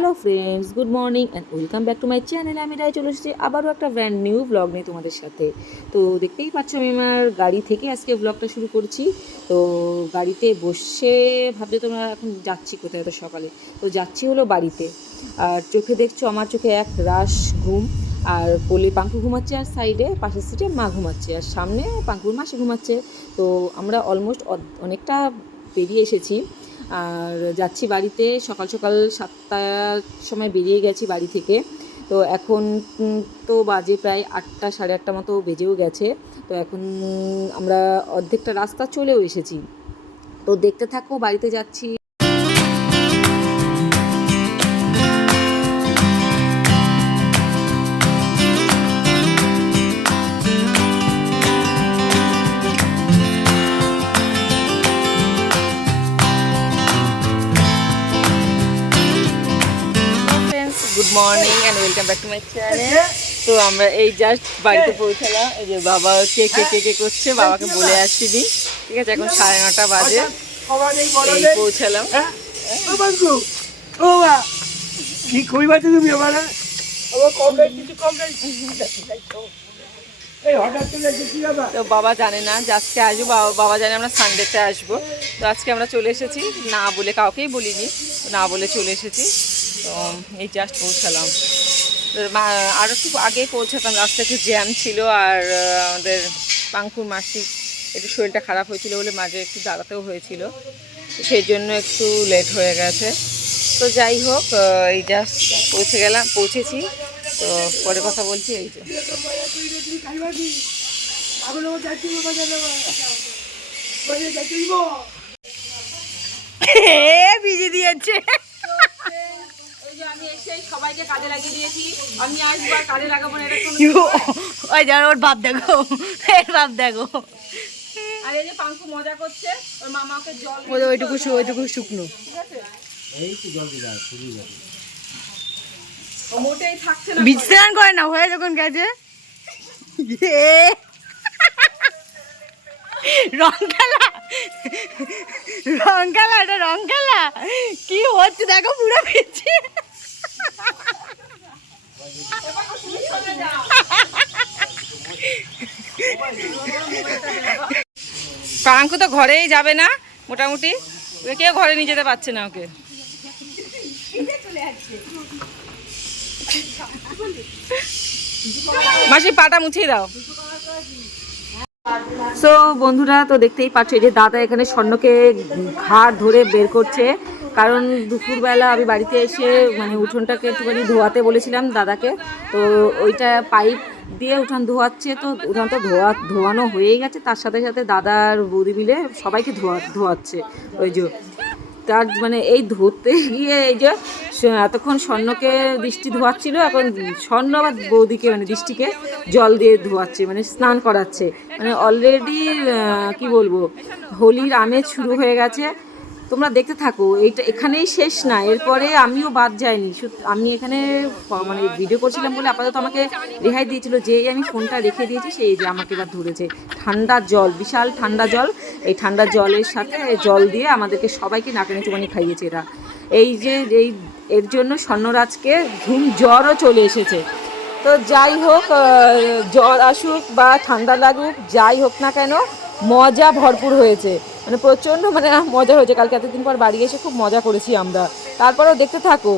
Hello friends, good morning and welcome back to my channel. আমি রায় চলে এসেছি আবারও একটা ব্র্যান্ড নিউ ব্লগ নিয়ে তোমাদের সাথে। তো দেখতেই পাচ্ছ আমি আমার গাড়ি থেকে আজকে ব্লগটা শুরু করছি। তো গাড়িতে বসে ভাবছো তোমরা এখন যাচ্ছি কোথায় এত সকালে? তো যাচ্ছি হলো বাড়িতে। আর চোখে দেখছো আমার চোখে এক রাশ ঘুম। আর কোলে পাঙ্কু ঘুমাচ্ছে, আর সাইডে পাশের সিটে মা ঘুমাচ্ছে, আর সামনে পাঙ্কুর মাসি ঘুমাচ্ছে। তো আমরা অলমোস্ট অনেকটা পেরিয়ে এসেছি। আর যাচ্ছি বাড়িতে। সকাল সকাল 7টার সময় বেরিয়ে গেছি বাড়ি থেকে। তো এখন তো বাজে প্রায় 8টা, সাড়ে 8টা মতো বেজেও গেছে। তো এখন আমরা অর্ধেকটা রাস্তা চলেও এসেছি। তো দেখতে থাকো, বাড়িতে যাচ্ছি। Good morning and welcome back to my channel. তো আমরা এই জাস্ট বাড়িতে পৌঁছালাম। এই যে বাবা কে করছে, বাবাকে বলে আসছিনি। ঠিক আছে, এখন 9:30 বাজে, এই পৌঁছালাম। তো বাবা জানে না যে আজকে আসবো, বাবা জানে আমরা সানডেতে আসবো। তো আজকে আমরা চলে এসেছি, না বলে, কাউকেই বলিনি, না বলে চলে এসেছি। তো এই জাস্ট পৌঁছালাম। আর একটু আগেই পৌঁছাতাম, রাস্তায় একটু জ্যাম ছিল। আর আমাদের পাঙ্কুর মাসি একটু শরীরটা খারাপ হয়েছিল বলে মাঝে একটু দাঁড়াতেও হয়েছিল, সেই জন্য একটু লেট হয়ে গেছে। তো যাই হোক, এই জাস্ট পৌঁছেছি। তো পরে কথা বলছি। এই যে ভিজে দিয়েছে। আমি এসে সবাইকে কাজে লাগিয়ে দিয়েছি। আমি আসবো আর কাজে লাগাবো না, ওই যার ওর বাপ দেখো, এর বাপ দেখো। আর এই যে পাঙ্কু মজা করছে, ওর মামাকে জল ওইটুকু শুকনো, ঠিক আছে? এই তো জল দিলা শুকিয়ে যাবে, ও মোটেই থাকছে না, বিশ্রাম করে না হয়ে যখন গেছে। রং খেলা, এটা রং খেলা কি হচ্ছে দেখো, পুরো ভিজছে। পাঙ্কু তো ঘরেই যাবে না মোটামুটি, কেউ ঘরে নিয়ে যেতে পারছে না ওকে। মাসি পাটা মুছিয়ে দাও। সো বন্ধুরা, তো দেখতেই পাচ্ছ যে দাদা এখানে স্বর্ণকে ঘাড় ধরে বের করছে। কারণ দুপুরবেলা আমি বাড়িতে এসে মানে উঠোনটাকে একটুখানি ধোয়াতে বলেছিলাম দাদাকে। তো ওইটা পাইপ দিয়ে উঠান ধোয়াচ্ছে। তো উঠান তো ধোয়ানো হয়েই গেছে, তার সাথে সাথে দাদার বৌদি মিলে সবাইকে ধোয়াচ্ছে। ওই যে তার মানে এই ধরতে গিয়ে এই যে এতক্ষণ স্বর্ণকে দৃষ্টি ধোয়াচ্ছিল, এখন স্বর্ণ আবার বৌদিকে মানে দৃষ্টিকে জল দিয়ে ধোয়াচ্ছে, মানে স্নান করাচ্ছে। মানে অলরেডি কি বলবো, হোলির আমেজ শুরু হয়ে গেছে। তোমরা দেখতে থাকো, এইটা এখানেই শেষ না, এরপরে আমিও বাদ যাইনি। আমি এখানে মানে ভিডিও করছিলাম বলে আপাতত আমাকে রেহাই দিয়েছিল, যেই আমি ফোনটা রেখে দিয়েছি সেই যে আমাকে এবার ধরেছে। ঠান্ডা জল, বিশাল ঠান্ডা জল, এই ঠান্ডা জলের সাথে জল দিয়ে আমাদেরকে সবাইকে নাকানি চুবানি খাইয়েছে এরা। এই যে এর জন্য স্বর্ণরাজকে জ্বরও চলে এসেছে। তো যাই হোক, জ্বর আসুক বা ঠান্ডা লাগুক, যাই হোক না কেন, মজা ভরপুর হয়েছে, মানে প্রচণ্ড মানে মজা হয়েছে। কালকে এতদিন পর বাড়ি এসে খুব মজা করেছি আমরা। তারপরেও দেখতে থাকো।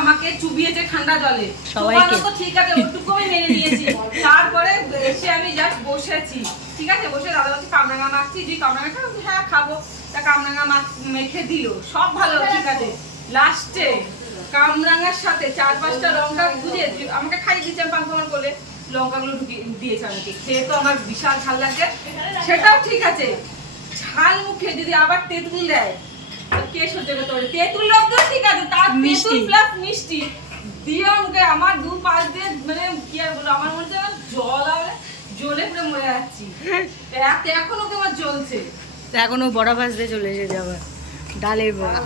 আমাকে চুবিয়েছে ঠান্ডা জলে সবাইকে, ঠিক আছে, ওটুকু আমি মেনে নিয়েছি। তারপরে এসে আমি জাস্ট বসেছি, ঠিক আছে, বসে দাদা বলছি কামরাঙা মাখছি, যে কামরাঙা খাবো, হ্যাঁ খাবো। তা কামরাঙা মেখে দিল, সব ভালো, ঠিক আছে। লাস্টে কামরাঙার সাথে 4-5টা লঙ্কা গুঁজে আমাকে খাইয়ে দিচ্ছেন, পাঙ্কমান করলে লঙ্কাগুলো দিয়েছে আমাকে। সে তো আমার বিশাল ঝাল লাগছে, সেটাও ঠিক আছে। ঝাল মুখে যদি আবার তেঁতুল দেয়, কে সহ্য করতে পারে? তেঁতুল লঙ্কা ঠিক আছে, তার তেঁতুল প্লাস মিষ্টি দিয়ে মুখে আমার 2-5 দিয়ে, মানে কি আর বলবো, আমার মনে হচ্ছে জল আর জ্বলে পুরো মরে যাচ্ছি। এখন ওকে আমার জ্বলছে, এখনো বড়া ভাজতে চলে এসেছে আবার, ডালের বড়া।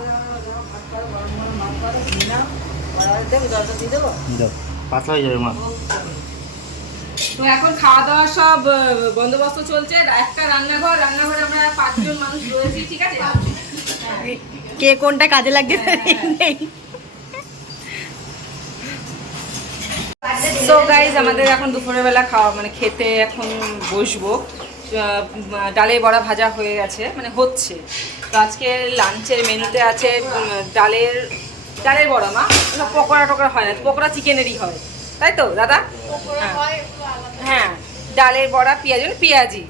পাতলা হয়ে যাবে মা। তো এখন খাওয়া দাওয়া সব বন্দোবস্ত চলছে। একটা রান্নাঘরে আমরা 5 জন মানুষ রয়েছি, ঠিক আছে। কে কোনটা কাজে লাগছে নেই। সো গাইজ আমাদের এখন দুপুরের বেলা খাওয়া মানে খেতে এখন বসবো। ডালের বড়া ভাজা হয়ে গেছে মানে হচ্ছে। তো আজকে লাঞ্চের মেনুতে আছে ডালের বড়া, মা পকোড়া টকোড়া হয় না, পকোড়া চিকেনেরই হয়, তাই তো দাদা? হ্যাঁ, ডালের বড়া পেঁয়াজি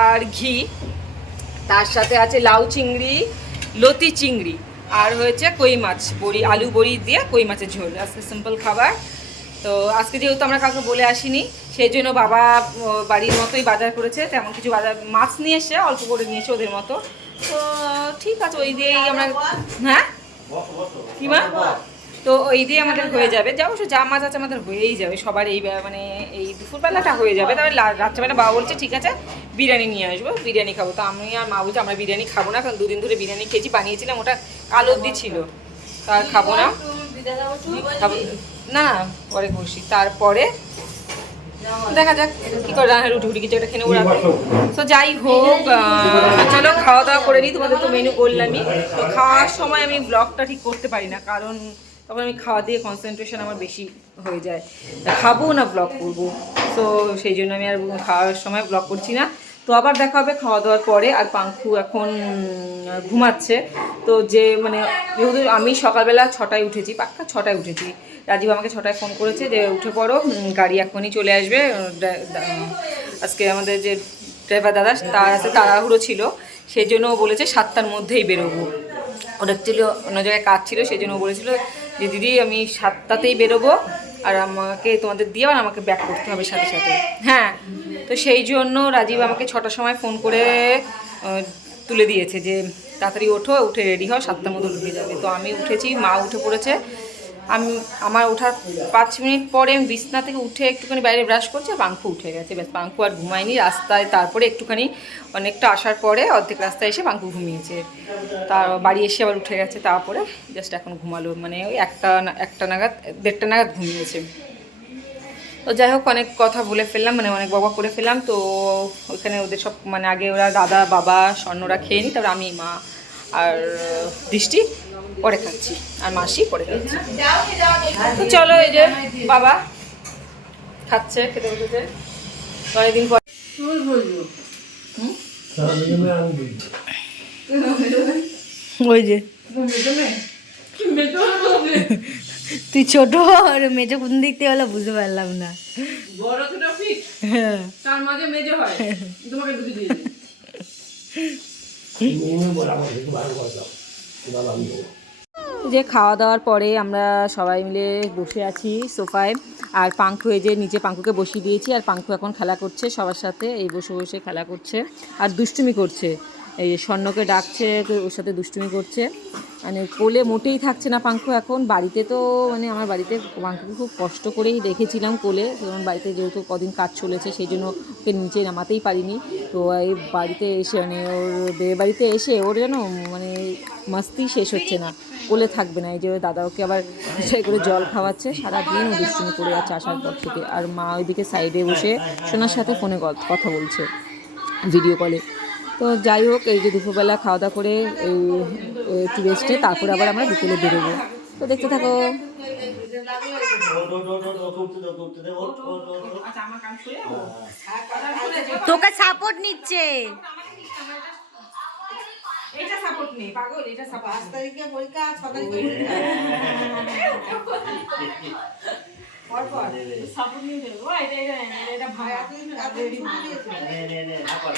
আর ঘি, তার সাথে আছে লাউ চিংড়ি, লতি চিংড়ি, আর হয়েছে কই মাছ বড়ি, আলু বড়ি দিয়ে কই মাছের ঝোল। আজকে সিম্পল খাবার। তো আজকে যেহেতু আমরা কাউকে বলে আসিনি, সেই জন্য বাবা বাড়ির মতোই বাজার করেছে, তেমন কিছু বাজার মাছ নিয়ে এসে অল্প করে নিয়েছে ওদের মতো। তো ঠিক আছে, ওই দিয়েই আমরা, হ্যাঁ কি মা, তো ওই দিয়ে আমাদের হয়ে যাবে। যা অবশ্য যা মাছ আছে আমাদের হয়েই যাবে সবার, এই মানে এই দুপুরবেলাটা হয়ে যাবে। তবে রাত্রেবেলা বাবা বলছে ঠিক আছে বিরিয়ানি নিয়ে আসবো, বিরিয়ানি খাবো। তো আমি আর মা বলছি আমরা বিরিয়ানি খাবো না, কারণ দুদিন ধরে বিরিয়ানি খেয়েছি, বানিয়েছিলাম, ওটা কাল অবধি ছিল, তার খাবো না। খাবো না, পরে বসি, তারপরে দেখা যাক কি করে রান্না, রুটি কিছু একটা খেয়ে নেবো রাখবো। তো যাই হোক, চলো খাওয়া দাওয়া করে নিই। তোমাদের তো মেনু বললামই। তো খাওয়ার সময় আমি ব্লগটা ঠিক করতে পারি না, কারণ তখন আমি খাওয়া দিয়ে কনসেন্ট্রেশন আমার বেশি হয়ে যায়, খাবো না ব্লগ করবো। তো সেই জন্য আমি আর খাওয়ার সময় ব্লগ করছি না। তো আবার দেখা হবে খাওয়া দাওয়ার পরে। আর পাঙ্কু এখন ঘুমাচ্ছে। তো যে মানে যেহেতু আমি সকালবেলা 6টায় উঠেছি, পাক্কা 6টায় উঠেছি, রাজীব আমাকে 6টায় ফোন করেছে যে উঠে পড়ো, গাড়ি এখনই চলে আসবে। আজকে আমাদের যে ড্রাইভার দাদা, তার আছে তাড়াহুড়ো ছিল, সেই জন্য বলেছে 7টার মধ্যেই বেরোবো। ওটা ছিল অন্য জায়গায় কাজ ছিল, সেই জন্য বলেছিল যে দিদি আমি 7টাতেই বেরোবো, আর আমাকে তোমাদের দিয়ে আর আমাকে ব্যাক করতে হবে সাথে সাথে। হ্যাঁ, তো সেই জন্য রাজীব আমাকে 6টার সময় ফোন করে তুলে দিয়েছে যে তাড়াতাড়ি ওঠো, উঠে রেডি হও, 7টার মধ্যে উঠে যাবে। তো আমি উঠেছি, মা উঠে পড়েছে। আমার ওঠার 5 মিনিট পরে আমি বিছনা থেকে উঠে একটুখানি বাইরে ব্রাশ করছি, আর পাঙ্কু উঠে গেছে। ব্যাস, পাঙ্কু আর ঘুমায়নি রাস্তায়। তারপরে একটুখানি অনেকটা আসার পরে অর্ধেক রাস্তায় এসে পাঙ্কু ঘুমিয়েছে, তার বাড়ি এসে আবার উঠে গেছে। তারপরে জাস্ট এখন ঘুমালো, মানে ওই 1টা নাগাদ 1:30 নাগাদ ঘুমিয়েছে। তো যাই হোক, অনেক কথা বলে ফেললাম, মানে অনেক বকা করে ফেললাম। তো ওইখানে ওদের সব মানে আগে ওরা দাদা বাবা স্বর্ণরা খেয়ে নি, তারপর আমি মা আর দৃষ্টি পরে খাচ্ছি, আর মাসি পরে খাচ্ছি। তো চলো, এই যে বাবা খাচ্ছে, খেতে বসেছে অনেকদিন পর। ওই যে তুই ছোট আর মেজো কোন দিক থেকে হলো বুঝতে পারলাম না। বড় ছোট ফিট, হ্যাঁ, তার মাঝে মেজো হয়, তোমাকে দুধ দিয়ে দিই। যে খাওয়া দাওয়ার পরে আমরা সবাই মিলে বসে আছি সোফায়, আর পাঙ্কু এই যে নিচে পাঙ্কুকে বসিয়ে দিয়েছি, আর পাঙ্কু এখন খেলা করছে সবার সাথে, এই বসে বসে খেলা করছে আর দুষ্টুমি করছে। এই যে স্বর্ণকে ডাকছে, ওর সাথে দুষ্টুমি করছে, মানে কোলে মোটেই থাকছে না পাঙ্কু এখন। বাড়িতে তো মানে আমার বাড়িতে পাঙ্কুকে খুব কষ্ট করেই রেখেছিলাম কোলে, কারণ বাড়িতে যেহেতু কদিন কাজ চলেছে, সেই জন্য ওকে নিচে নামাতেই পারিনি। তো এই বাড়িতে এসে মানে ওর বিয়ে বাড়িতে এসে ওর যেন মানে মাস্তি শেষ হচ্ছে না, কোলে থাকবে না। এই যে দাদা ওকে আবার বিষয় করে জল খাওয়াচ্ছে, সারাদিন ও দুষ্টুমি করে যাচ্ছে আসার পর থেকে। আর মা ওইদিকে সাইডে বসে সোনার সাথে ফোনে কথা বলছে, ভিডিও কলে। তো যাই হোক, এই যে দুপুরবেলা খাওয়া দাওয়া করে এই একটু রেস্টে, তারপরে আবার আমরা বিকেলে বেরোবো। তো দেখতে থাকো। তোকে সাপোর্ট নিচ্ছে। এটা সাপোর্ট নেই পাগল, এটা সাপোর্ট 5 তারিখে পরীক্ষা, 6 তারিখে পরপর সাপোর্ট নিয়ে দেবো। এটা ভাই আছে, রেডি নে হাপড়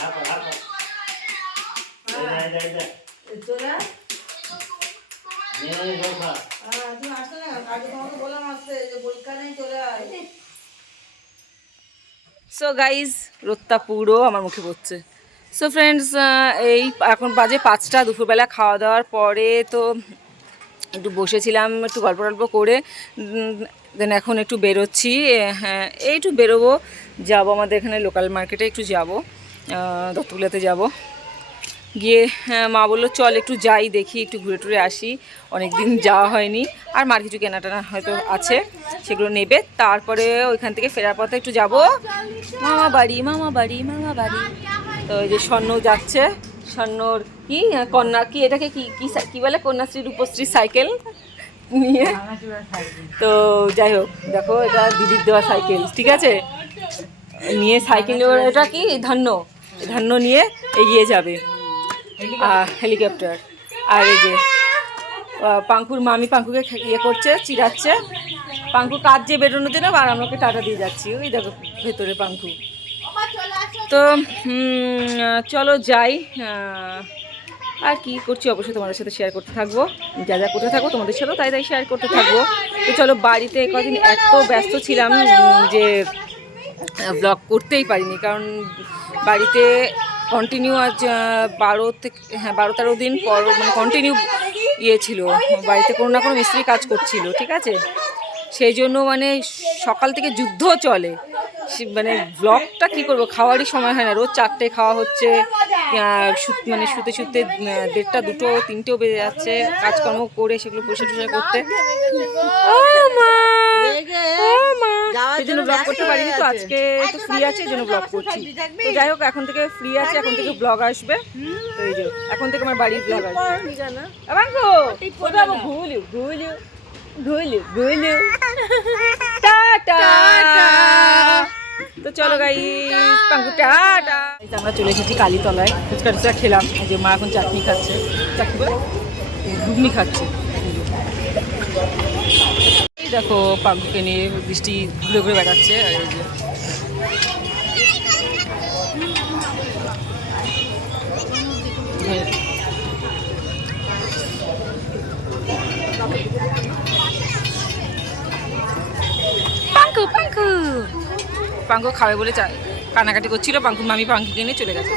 চলে তুমি আসলে না, আগে তোমাকে বললাম আসতে, যে পরীক্ষা নেই চলে আয়। সো গাইজ, রোদটা পুরো আমার মুখে পড়ছে। সো ফ্রেন্ডস, এই এখন বাজে 5টা, দুপুরবেলা খাওয়া দাওয়ার পরে তো একটু বসেছিলাম একটু গল্প টল্প করে, দেন এখন একটু বেরোচ্ছি। হ্যাঁ, এই একটু বেরোবো, যাবো আমাদের এখানে লোকাল মার্কেটে একটু যাবো, দত্তগুলাতে যাব। গিয়ে মা বললো চল একটু যাই, দেখি একটু ঘুরে টুরে আসি, অনেক দিন যাওয়া হয়নি। আর মার কিছু কেনাটানা হয়তো আছে, সেগুলো নেবে। তারপরে ওইখান থেকে ফেরার পথে একটু যাব মামা বাড়ি। তো এই যে স্বর্ণ যাচ্ছে, স্বর্ণর কি কন্যা কি এটাকে কি কি কি বলে কন্যাশ্রী রূপশ্রী সাইকেল নিয়ে। তো যাই হোক দেখো এটা দিদির দেওয়া সাইকেল, ঠিক আছে, নিয়ে সাইকেল এটা কি ধান্য ধান্য নিয়ে এগিয়ে যাবে হেলিকপ্টার। আর এই যে পাঙ্কুর মামি পাঙ্কুকে ইয়ে করছে, চিরাচ্ছে, পাঙ্কু কাঁদছে বেরোনোর জন্য, আর আমাকে টাটা দিয়ে যাচ্ছি, ওই দেখো ভেতরে পাঙ্কু। তো চলো যাই, আর কি করছি অবশ্যই তোমাদের সাথে শেয়ার করতে থাকবো, যা যা করতে থাকবো তোমাদের সাথেও তাই তাই শেয়ার করতে থাকবো। তো চলো, বাড়িতে কদিন এত ব্যস্ত ছিলাম যে ব্লগ করতেই পারিনি, কারণ বাড়িতে কন্টিনিউ আজ 12-13 দিন পর মানে কন্টিনিউ ইয়ে ছিল, বাড়িতে কোনো না কোনো মিস্ত্রি কাজ করছিল, ঠিক আছে, সেই জন্য মানে সকাল থেকে যুদ্ধ চলে, মানে ব্লগটা কী করবো, খাওয়ারই সময় হয় না, রোজ 4টে খাওয়া হচ্ছে, মানে শুতে শুতে 1:30, 2, 3টেও বেজে যাচ্ছে, কাজকর্ম করে সেগুলো পরিষ্কার টরিষ্কার করতে, সেই জন্য ব্লগ করতে পারিনি। তো আজকে তো ফ্রি আছে, এই জন্য ব্লগ করছি। তো যাই হোক, এখন থেকে ফ্রি আছে, এখন থেকে ব্লগ আসবে, তো এই যে এখন থেকে আমার বাড়ির ব্লগ আসবে। ঘুলু ঘুলু ঘুলু ঘুলু টাটা। তো চলো গাইস, পাঙ্কু টাটা। আমরা চলে এসেছি কালীতলায়, ফুচকা টুচকা খেলাম, এই যে মা এখন চাটনি খাচ্ছে, চাটনি বলে ঘুগনি খাচ্ছে। এই দেখো পাঙ্কুকে নিয়ে বৃষ্টি ঘুরে ঘুরে বেড়াচ্ছে, আর এই যে পাঙ্কু পাঙ্কু পাঙ্কু খাবে বলে কানাকাটি করছিল, পাঙ্কুর মামি পাঙ্কুকে নিয়ে চলে গেছে।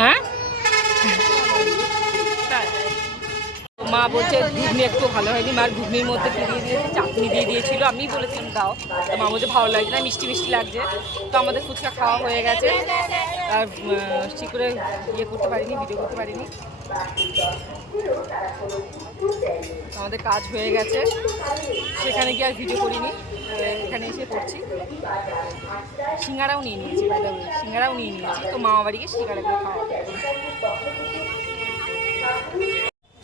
হ্যাঁ, মা বলছে ঘুগনি একটু ভালো হয়নি, মার ঘুগনির মধ্যে কি দিয়ে দিয়েছে, চাটনি দিয়ে দিয়েছিল, আমি বলেছিলাম দাও, তো মা বলছে ভালো লাগছে না, মিষ্টি মিষ্টি লাগছে। তো আমাদের ফুচকা খাওয়া হয়ে গেছে, আর ঠিক করে ইয়ে করতে পারিনি, ভিডিও করতে পারিনি, আমাদের কাজ হয়ে গেছে, সেখানে গিয়ে আর ভিডিও করিনি, এখানে এসে করছি। সিঙ্গারাও নিয়ে নিয়েছি, বাইরে সিঙ্গারাও নিয়ে নিয়েছি, তো মামা বাড়ি গিয়ে সিঙ্গারাগুলো খাওয়া।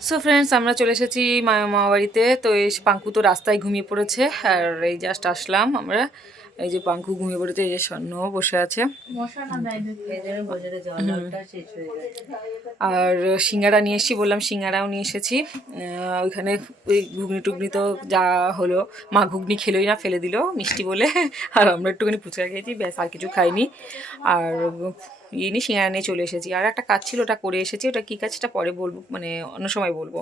সো ফ্রেন্ডস, আমরা চলে এসেছি মামা বাড়িতে। তো এই পাঙ্কু তো রাস্তায় ঘুমিয়ে পড়েছে, আর এই জাস্ট আসলাম আমরা, এই যে পাঙ্কু ঘুমিয়ে পড়েছে, এই যে স্বর্ণ বসে আছে, আর সিঙ্গারা নিয়ে এসেছি, বললাম সিঙ্গারাও নিয়ে এসেছি। ওইখানে ওই ঘুগনি টুগনি তো যা হলো, মা ঘুগনি খেলোই না, ফেলে দিল মিষ্টি বলে, আর আমরা একটুখানি ফুচকা খেয়েছি, ব্যাস আর কিছু খাইনি। আর ইয়ে নিয়ে সিঙ্গারা নিয়ে চলে এসেছি, আর একটা কাজ ছিল ওটা করে এসেছি, ওটা কী কাজটা পরে বলবো, মানে অন্য সময় বলবো।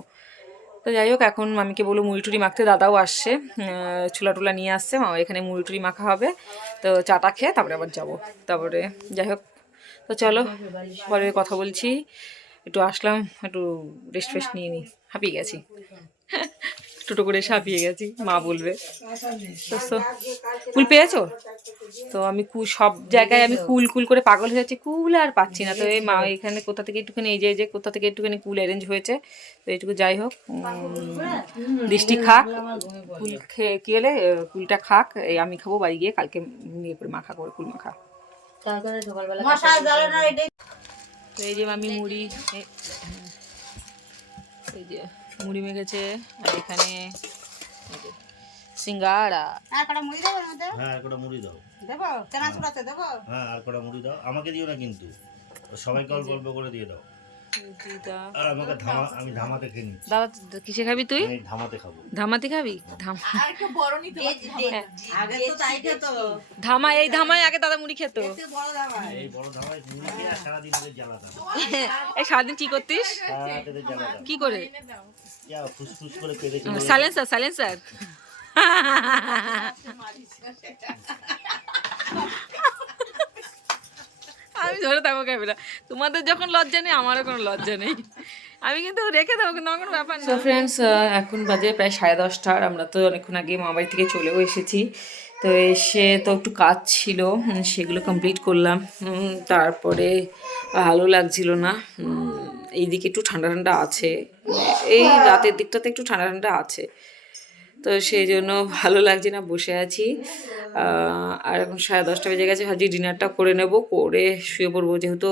তো যাই হোক, এখন মামিকে বলবো মুড়ি টুড়ি মাখতে, দাদাও আসছে, ছোলা টোলা নিয়ে আসছে, মা এখানে মুড়ি টুড়ি মাখা হবে, তো চাটা খেয়ে তারপরে আবার যাবো। তারপরে যাই হোক, তো চলো পরে কথা বলছি, একটু আসলাম, একটু রেস্ট ফেস্ট নিয়ে নিই, হাঁপিয়ে গেছি, টোটো করে এসে হাঁপিয়ে গেছি, মা বলবে। তো কুল পেয়েছো? তো আমি সব জায়গায় আমি কুল কুল করে পাগল হয়ে যাচ্ছি, কুল আর পাচ্ছি না। তো এই মা এখানে কোথা থেকে একটুখানি, এই যে কোথা থেকে একটুখানি কুল অ্যারেঞ্জ হয়েছে, তো এইটুকু যাই হোক, বৃষ্টি খাক, কুল খেয়ে কি হলে কুলটা খাক, এই আমি খাবো বাড়ি গিয়ে, কালকে নিয়ে করে মাখা করে কুল মাখা। তো এই যে মামি মুড়ি, এই যে মুড়ি মেখেছে, আর এখানে সিঙ্গাড়া। হ্যাঁ, আর কটা মুড়ি দাও। হ্যাঁ, আর কটা মুড়ি দাও, আমাকে দিও না কিন্তু, সবাইকে অল্প অল্প করে দিয়ে দাও। আর আমাকে আমি ধামাতে খেয়ে নিচ্ছি। দাদা কিসে খাবি তুই? ধামাতে খাবো। ধামাতে খাবি? ধামা, এই ধামায় আগে দাদা মুড়ি খেত। এই বড় ধামায় মুড়ি খেয়ে আর সারাদিন এদের জ্বালাতাম। এই সারাদিন কি করতিস? সারাদিন এদের জ্বালাতাম। কি করে? ফুসফুস করে কেঁদেছি। Silencer, silencer. আমি ধরে থাকবো ক্যামেরা, তোমাদের যখন লজ্জা নেই আমারও কোনো লজ্জা নেই, আমি কিন্তু রেখে দেবো, কিন্তু আমার কোনো ব্যাপার না। ফ্রেন্ডস, এখন বাজে প্রায় 10:30, আর আমরা তো অনেকক্ষণ আগে মামা বাড়ি থেকে চলেও এসেছি। তো এসে তো একটু কাজ ছিল, সেগুলো কমপ্লিট করলাম, তারপরে ভালো লাগছিল না, এইদিকে একটু ঠান্ডা ঠান্ডা আছে, এই রাতের দিকটাতে একটু ঠান্ডা ঠান্ডা আছে, তো সেই জন্য ভালো লাগছে না, বসে আছি। আর এখন 10:30 বেজে গেছে, ভাবছি ডিনারটা করে নেব, করে শুয়ে পড়বো, যেহেতু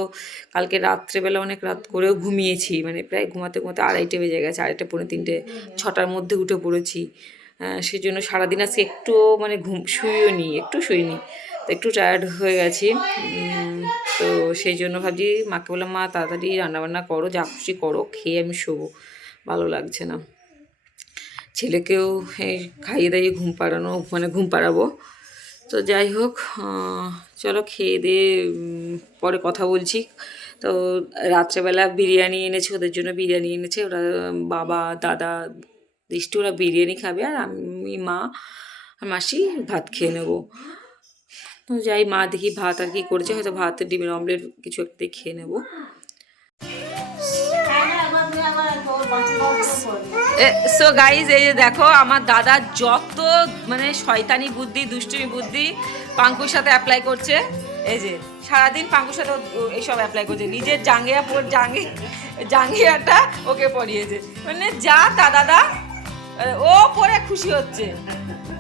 কালকে রাত্রেবেলা অনেক রাত করেও ঘুমিয়েছি, মানে প্রায় ঘুমাতে ঘুমাতে 2:30 বেজে গেছে, 2:30 পৌনে 3টে, 6টার মধ্যে উঠে পড়েছি। সেই জন্য সারাদিন আজকে একটু মানে একটু শুইনি, তো একটু টায়ার্ড হয়ে গেছি। তো সেই জন্য ভাবছি মাকে বললাম, মা তাড়াতাড়ি রান্নাবান্না করো, যা খুশি করো, খেয়ে আমি শোবো, ভালো লাগছে না। ছেলেকেও খাইয়ে দাইয়ে ঘুম পাড়াবো। তো যাই হোক, চলো খেয়ে দিয়ে পরে কথা বলছি। তো রাত্রেবেলা বিরিয়ানি এনেছে, ওদের জন্য বিরিয়ানি এনেছে, ওরা বাবা দাদা দৃষ্টি ওরা বিরিয়ানি খাবে, আর আমি মা আর মাসি ভাত খেয়ে নেবো। তো যাই, মা দেখি ভাত আর কি করেছে, হয়তো ভাত ডিমের অমলেট কিছু একটাই খেয়ে নেবো। সো গাইজ, এই যে দেখো আমার দাদা যত মানে শয়তানি বুদ্ধি, দুষ্টুমি বুদ্ধি পাঙ্কুর সাথে অ্যাপ্লাই করছে। এই যে সারাদিন পাঙ্কুর সাথে এইসব অ্যাপ্লাই করছে, নিজের জাঙ্গিয়াটা ওকে পরিয়েছে, মানে যা তা দাদা ও পরে খুশি হচ্ছে।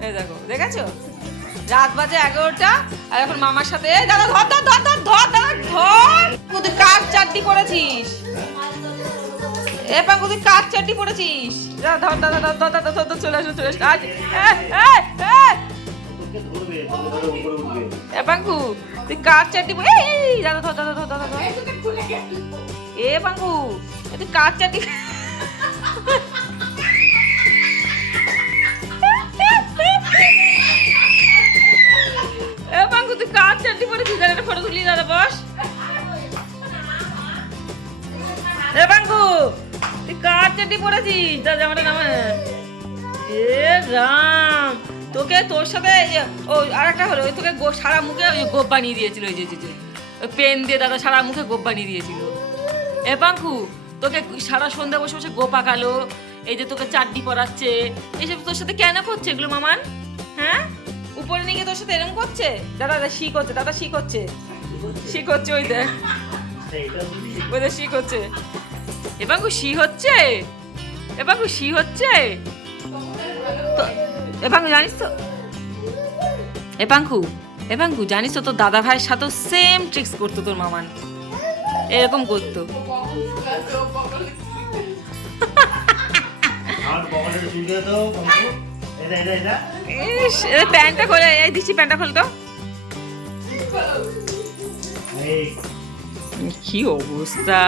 এই দেখো, দেখেছো, রাত বাজে 11টা, আর এখন মামার সাথে দাদা ধর ধর ধর ধর ধর ধর ধর, তুই কার চাটনি করেছিস? এ পাঙ্কু তুই কার চাটনি পড়েছিস? ধর ধর ধর ধর ধর ধর ধর, চলে আসো চলে আসো। এ পাঙ্কু তুই কার চাটনি দাদা ধর দাদা ধর দাদা ধর। এ পাঙ্কু তুই কার চাটনি, এ পাঙ্কু তুই কার চাটনি পড়েছিস? দাদা একটা ফটো তুলি, দাদা বস। এ পাঙ্কু তুই কার চাটনি পড়েছিস? দাদা জামাটা নামে। এ রাম, তোকে তোর সাথে ও আর একটা হলো, ওই তোকে সারা মুখে ওই গোপ বানিয়ে দিয়েছিল, ওই যে ওই পেন দিয়ে দাদা সারা মুখে গোপ বানিয়ে দিয়েছিল। এ পাঙ্কু তোকে সারা সন্ধ্যা বসে বসে গোপ আঁকালো, এই যে তোকে চাটনি পড়াচ্ছে, এইসব তোর সাথে কেন করছে এগুলো মামান? হ্যাঁ, উপরে নিয়ে গিয়ে তোর সাথে এরকম করছে? দাদা শিখছে, দাদা শিখছে, ওই দেখ, ওই দেখ শিখছে। এ পাঙ্কু হচ্ছে, এ পাঙ্কু হচ্ছে তো। এ পাঙ্কু জানিস তো, এ পাঙ্কু জানিস তো, তোর দাদা ভাইয়ের সাথেও সেম ট্রিক্স করতো তোর মামান, এরকম করতো। প্যান্টটা খোলে, এই দিচ্ছি প্যান্টটা খোল তো। কি অবস্থা,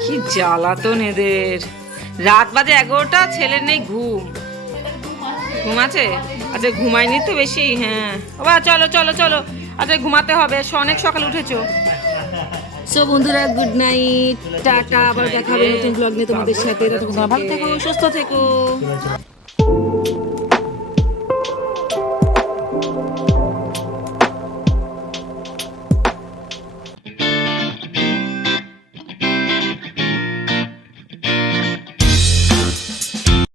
কি জ্বালাতন এদের। রাত বাজে 11টা, ছেলের নেই ঘুম আছে? আচ্ছা ঘুমায়নি তো বেশি? হ্যাঁ বাবা, চলো চলো চলো, আচ্ছা ঘুমাতে হবে, অনেক সকালে উঠেছো। সো বন্ধুরা, গুড নাইট, টাটা, আবার দেখা হবে নতুন ব্লগ নিয়ে তোমাদের সাথে। ভালো থেকো, সুস্থ থেকো।